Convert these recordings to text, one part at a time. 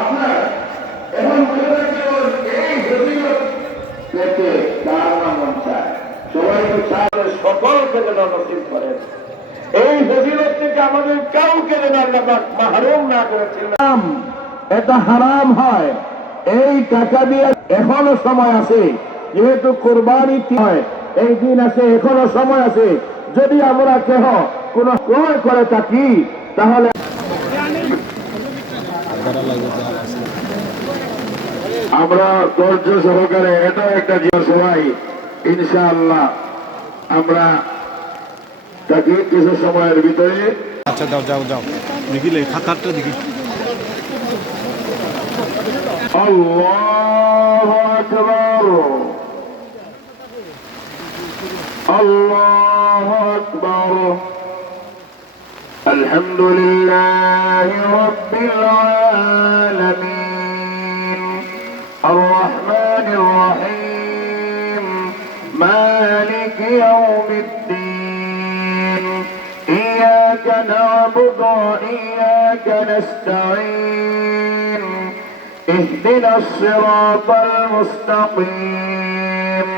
আপনার এখন মনে রাখবেন এই ফজিলত পেতে কার না মন চায়, সবাই তো চায় সকলকে যেন নসিব করেন। এই ফজিলত থেকে আমাদের কাউকে যেন আল্লাহ পাক মাহরুম না করেছিলাম। এটা হারাম হয়। এই টাকা দিয়ে এখনো সময় আছে, যেহেতু কোরবানি হয়, এই দিন আছে, এখনো সময় আছে। যদি আমরা কেহ কোন ক্রয় করে থাকি তাহলে আমরা ধৈর্য সহকারে এটা একটা সবাই ইনশাআল্লাহ আমরা তাকে কিছু সময়ের ভিতরে। আচ্ছা যাও যাও যাও দেখি খাতারটা দেখি। আল্লাহু আকবার, আল্লাহু আকবার, আলহামদুলিল্লাহি রাব্বিল আলামিন, আর রহমানির রহিম, মালিকি ইয়াউমিদ্দিন, ইয়াকা না'বুদু ওয়া ইয়াকা নাস্তাঈন, اهدنا الصراط المستقيم،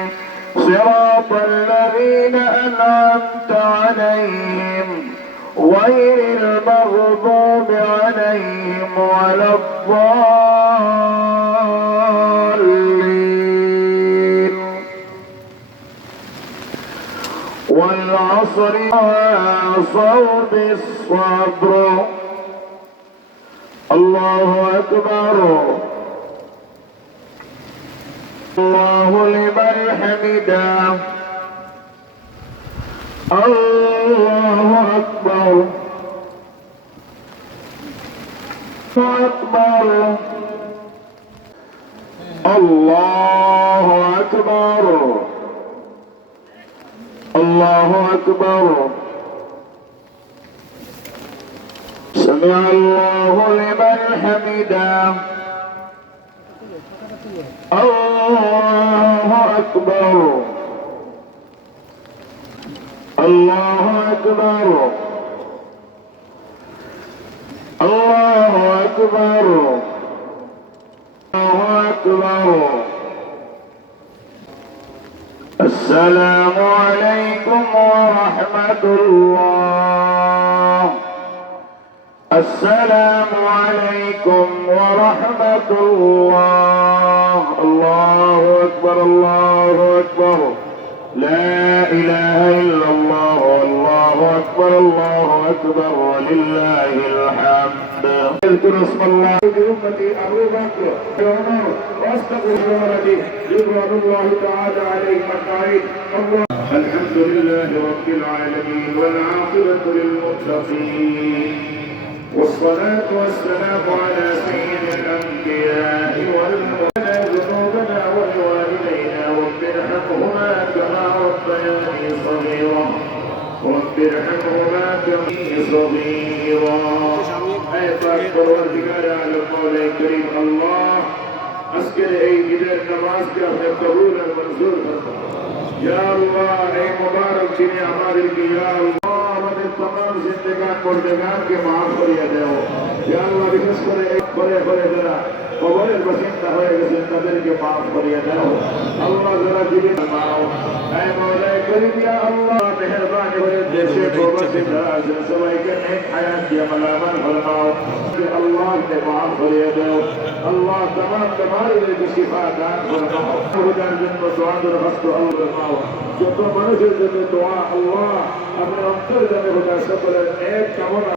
صراط الذين أنعمت عليهم غير المغضوب عليهم ولا الضالين. والعصر وعصوا بالصبر. الله أكبر، الله لمن حمده، الله أكبر، أكبر، الله أكبر، الله أكبر. سمع الله لمن حمده، الله أكبر، الله أكبر، الله أكبر، الله أكبر. السلام عليكم ورحمة الله. السلام عليكم ورحمة الله. الله أكبر، الله أكبر، لا إله إلا الله، الله أكبر، الله أكبر، ولله الحمد. اذكر اسم الله بأمتي أبو بكر وعمر واستغفر ولدي رضوان الله تعالى عليهم أجمعين. الحمد لله رب العالمين، والعاقبة للمتقين، والصلاة والسلام على سيد الأنبياء والمرسلين. ذنوبنا ولوالدينا رب ارحمهما كما ربياني صغيرا، رب ارحمهما كما صغيرا. أي پروردگار عالم مولا کریم اللہ اسکر ای ادھر نماز کے اپنے قبول اور منظور فرما یا اللہ. اے مبارک چینے ہمارے کی یا اللہ আমাদের तमाम জিন্দেগান মুর্দেগানকে মাফ করিয়ে দাও ইয়া আল্লাহ. বিশেষ করে এই ঘরে ঘরে যারা কবরের বাসিন্দা হয়ে গেছেন তাদেরকে মাফ করিয়ে দাও আল্লাহ. যারা জীবিত নাও এ মওলা করিম ইয়া আল্লাহ মেহেরবানি করে দেশে প্রবাসী যারা আছেন সবাইকে নেক হায়াত দিয়ে মালামাল ফরমাও আল্লাহ. কে মাফ করিয়ে দাও আল্লাহ. तमाम बीमारियों শিফা দান ফরমাও. খুদার জন্য দোয়া দরখাস্ত আল্লাহ ফরমাও. যত মানুষের জন্য দোয়া আল্লাহ अपने अंतर जाने को सकल एक कामना